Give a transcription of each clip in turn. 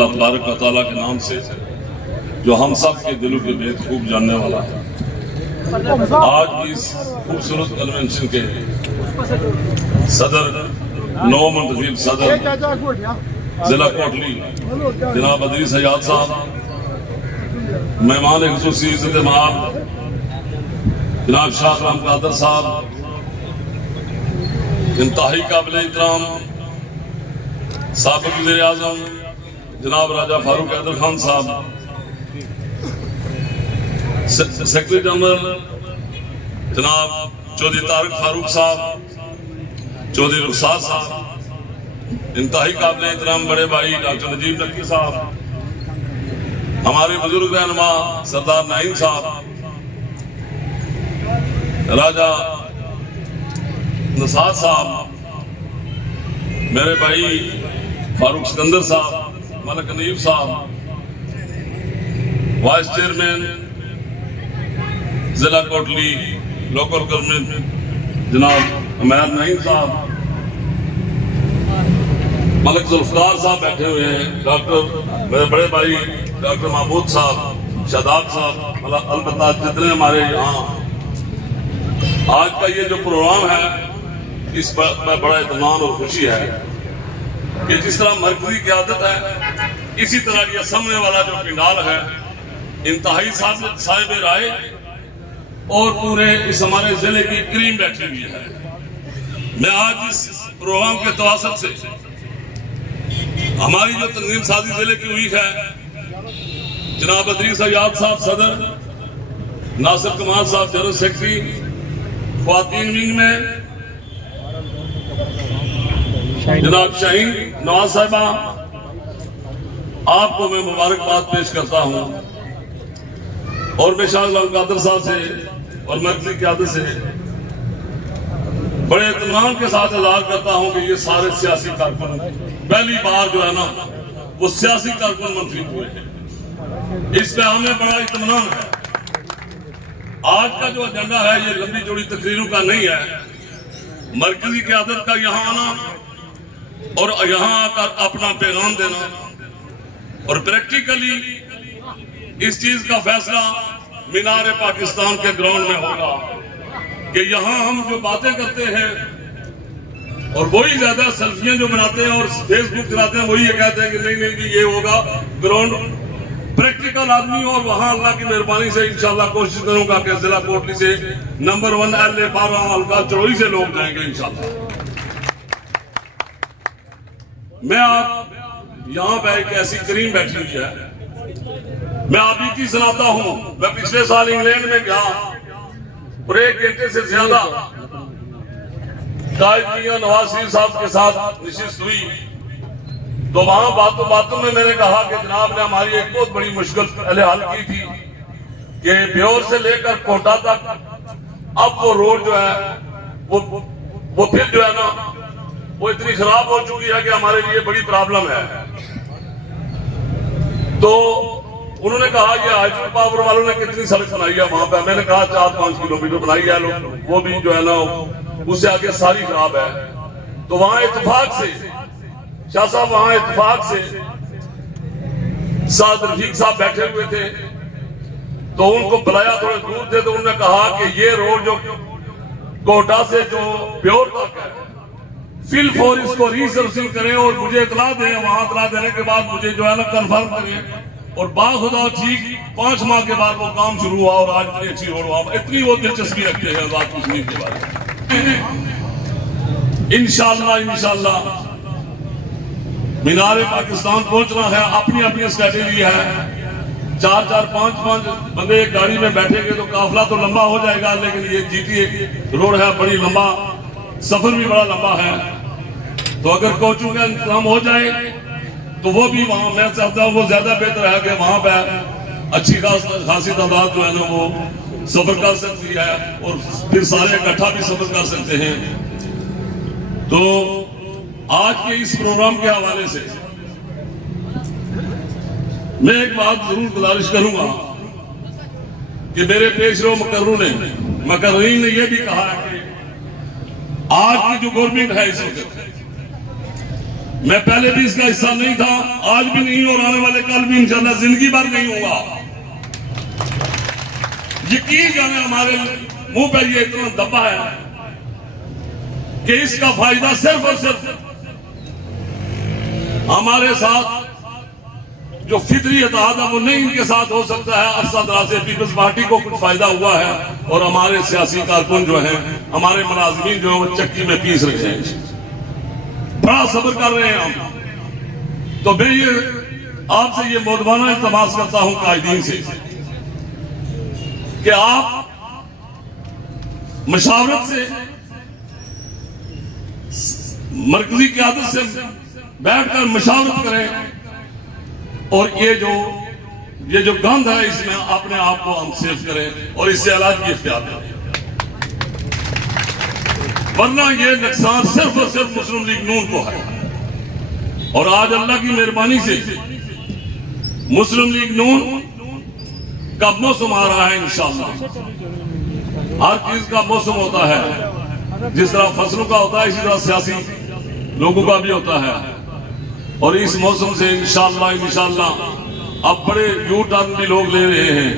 अल्लाह तबारक व तआला के नाम से जो हम सब के दिलों के भेद खूब जानने वाला है। आज इस खूबसूरत कन्वेंशन के सदर नौ मुंतखब सदर जिला कोटली जनाब अदरी सयाद साहब, मेहमान खुसूसी इज़्ज़त माब जनाब शाह राम कादर साहब, इंतहाई काबिल इहतराम साबिक़ वज़ीर आज़म जनाब राजा फारूक हैदर खान साहब, सेक्रेटरी जनरल जनाब चौधरी तारिक फारूक साहब, चौधरी रुखसार साहब, इंतहाई काबिल एहतराम बड़े भाई डॉक्टर नजीब नकी साहब, हमारे बुजुर्ग रहनुमा सरदार नाइम साहब, राजा नसार साहब, मेरे भाई फारूक सिकंदर साहब, मलक नईब साहब, वाइस चेयरमैन जिला कोटली लोकल गवर्नमेंट जनाब उमैर नईम साहब, मलक जुल्फकार साहब बैठे हुए हैं, डॉक्टर मेरे बड़े भाई डॉक्टर महमूद साहब, शादाब साहब, अलबत्ता जितने हमारे यहाँ आज का ये जो प्रोग्राम है इस पर बड़ा इत्मीनान और खुशी है कि जिस तरह मरकजी क़यादत है इसी तरह ये सामने वाला जो पिंडाल है इंतहाई साहिब राय और पूरे इस हमारे जिले की क्रीम बैठी हुई है। मैं आज इस प्रोग्राम के तवासत से हमारी जो तंजीम साजी जिले की हुई है जनाब अदरी सयाद साहब सदर, नासिर कमाल साहब जनरल सेक्रेटरी, ख्वातीन विंग में जनाब शाहीन नवाज साहिबा, आपको मैं मुबारकबाद पेश करता हूँ और मैं शाह राम कादर साहब से और मरकजी क़यादत से बड़े इत्मीनान के साथ इज़हार करता हूँ कि ये सारे सियासी कारकुन पहली बार जो है ना वो सियासी कारकुन मंत्री हुए हैं। इस पे हमें बड़ा इत्मीनान है। आज का जो एजेंडा है ये लंबी चौड़ी तकरीरों का नहीं है, मरकजी क़यादत का यहाँ आना और यहाँ आकर अपना पैगाम देना और प्रैक्टिकली इस चीज का फैसला मीनार पाकिस्तान के ग्राउंड में होगा कि यहाँ हम जो बातें करते हैं और वही ज्यादा सेल्फियां जो बनाते हैं और फेसबुक चलाते हैं वही ये कहते हैं कि नहीं नहीं ये होगा ग्राउंड प्रैक्टिकल आदमी। और वहाँ अल्लाह की मेहरबानी से इंशाल्लाह कोशिश करूंगा कि जिला कोटली से नंबर 1 LA 12 हल्का चरोई से लोग जाएंगे इंशाल्लाह। मैं आप यहाँ पे एक ऐसी करीम बैठी हुई है, मैं आप ही की सुनाता हूँ। मैं पिछले साल इंग्लैंड में गया और 1 घंटे से ज्यादा कायद मियां नवाज शरीफ साहब के साथ नशिस्त हुई तो वहां बातों बातों में मैंने कहा कि जनाब ने हमारी एक बहुत बड़ी मुश्किल पहले हल की थी कि ब्योर से लेकर कोटा तक अब वो रोड जो है वो फिर जो है ना वो इतनी खराब हो चुकी है कि हमारे लिए बड़ी प्रॉब्लम है। तो उन्होंने कहा ये हाइड्रो पावर वालों ने कितनी सड़क बनाई है वहां पे, मैंने कहा 4-5 किलोमीटर बनाई है लोग, वो भी जो है ना उससे आगे सारी खराब है। तो वहां इत्तेफाक से शाह साहब वहां इत्तेफाक से साद रफीक साहब बैठे हुए थे तो उनको बुलाया, थोड़े दूर थे तो उन्होंने कहा कि ये रोड जो कोटा से जो प्योर तक है फिल फोर इसको रीसर्विसिंग करें और मुझे इतला दें, वहां इतला देने के बाद मुझे जो है ना कंफर्म करें और बाखुदा ठीक 5 माह के बाद वो काम शुरू हुआ और आज इतनी अच्छी रोड हुआ। इतनी वो दिलचस्पी रखते हैं बात कश्मीर के बारे में। इंशाल्लाह मीनारे पाकिस्तान पहुंचना है, अपनी अपनी स्ट्रेटेजी है। 4-4, 5-5 बंदे एक गाड़ी में बैठेंगे तो काफिला तो लंबा हो जाएगा, लेकिन ये GT रोड है, बड़ी लंबा सफर भी बड़ा लंबा है। तो अगर कोचों का इंतजाम हो जाए तो वो भी वहां मैं चाहता हूँ वो ज्यादा बेहतर है कि वहां पे अच्छी खासी तादाद जो है ना वो सफर कर सकती है और फिर सारे इकट्ठा भी सफर कर सकते हैं। तो आज के इस प्रोग्राम के हवाले से मैं एक बात जरूर गुजारिश करूंगा कि मेरे पेशरो मुकर्रीन ने यह भी कहा है कि आज की जो गवर्नमेंट है इस वक्त मैं पहले भी इसका हिस्सा नहीं था, आज भी नहीं और आने वाले कल भी इंशाल्लाह जिंदगी भर नहीं होगा। यकीन जाने हमारे मुंह पर ये इतना दबा है कि इसका फायदा सिर्फ और सिर्फ हमारे साथ जो फितरी इत्तेहाद है वो नहीं इनके साथ हो सकता है। अरसा दराज से पीपल्स पार्टी को कुछ फायदा हुआ है और हमारे सियासी कारकुन जो हैं, हमारे मुलाजिमीन जो है वो चक्की में पीस रहे हैं, बड़ा सब्र कर रहे हैं हम। तो मैं ये आपसे ये मोदबाना इल्तमास करता हूं कायदीन से कि आप मशावरत से, मरकजी क़यादत से बैठकर मशावरत करें और ये जो गंध है इसमें अपने आप को हम सेफ करें और इससे अलग इख्तियार करें, वरना ये नुकसान सिर्फ और सिर्फ मुस्लिम लीग नून को है। और आज अल्लाह की मेहरबानी से मुस्लिम लीग नून का मौसम आ रहा है इंशाअल्लाह। हर चीज का मौसम होता है, जिस तरह फसलों का होता है इसी तरह सियासी लोगों का भी होता है। और इस मौसम से इंशाअल्लाह अब बड़े यू टर्न भी लोग ले रहे हैं,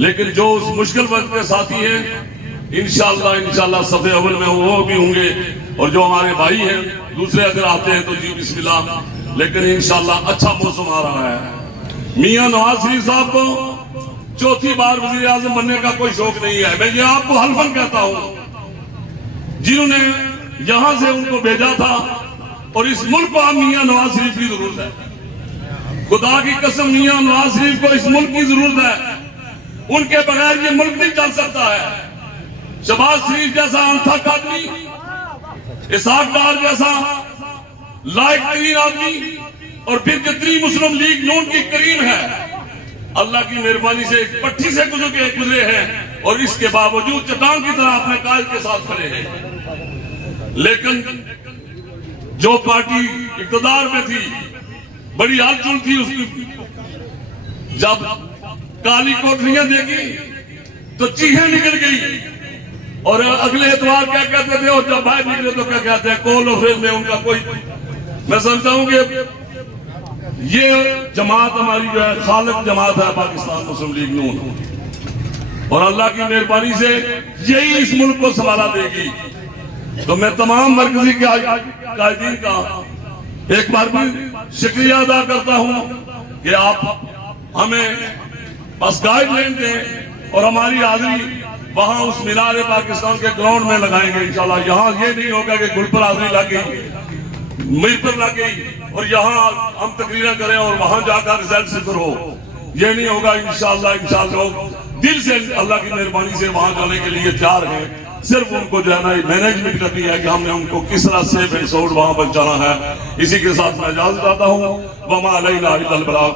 लेकिन जो उस मुश्किल वक्त के साथी हैं इंशाअल्लाह सफ़े अव्वल में वो भी होंगे। और जो हमारे भाई हैं दूसरे अगर आते हैं तो जी बिस्मिल्लाह, लेकिन इंशाअल्लाह अच्छा मौसम आ रहा है। मियां नवाज शरीफ साहब को चौथी बार वजीर आजम बनने का कोई शौक नहीं है। मैं ये आपको हल्फन कहता हूं, जिन्होंने यहां से उनको भेजा था और इस मुल्क को अब मियां नवाज शरीफ की जरूरत है। खुदा की कसम मियां नवाज शरीफ को इस मुल्क की जरूरत है। उनके बगैर ये मुल्क नहीं चल सकता है। शहबाज शरीफ जैसा अनथक आदमी, इसाक डार जैसा लायक तरीन आदमी, और फिर जितनी मुस्लिम लीग नून की करीम है, अल्लाह की मेहरबानी से एक पट्टी से गुजरे हैं और इसके बावजूद चट्टान की तरह अपने कायल के साथ खड़े हैं। लेकिन जो पार्टी इक़्तिदार में थी, बड़ी हलचल थी उसकी, जब काली कोठरियां देखी तो चीखें निकल गई। और अगले एतवार क्या कहते थे, और जब बाहर निकले तो क्या कहते हैं, कॉल ऑफिस में उनका कोई, मैं समझता हूं कि ये जमात हमारी जो है खालिद जमात है पाकिस्तान मुस्लिम लीग नून, और अल्लाह की मेहरबानी से यही इस मुल्क को संभाला देगी। तो मैं तमाम मरकजी कायदीन का एक बार भी शुक्रिया अदा करता हूं कि आप हमें बस गाइडलाइन दें और हमारी हाजिरी वहां उस मीनार पाकिस्तान के ग्राउंड में लगाएंगे इंशाल्लाह। यहाँ ये नहीं होगा कि गुल पर हाजिरी लग गई, मीर पर लग गई और यहाँ हम तकरीरें करें और वहां जाकर रिजल्ट सिफर हो, ये नहीं होगा इंशाल्लाह। दिल से अल्लाह की मेहरबानी से वहां जाने के लिए तैयार है। सिर्फ उनको जो है ना मैनेजमेंट करनी है कि हमने उनको किस तरह सेफ एंड साउंड वहां पहुंचाना है। इसी के साथ मैं इजाजत चाहता हूँ। वमा अलैना इल्लल बलाग।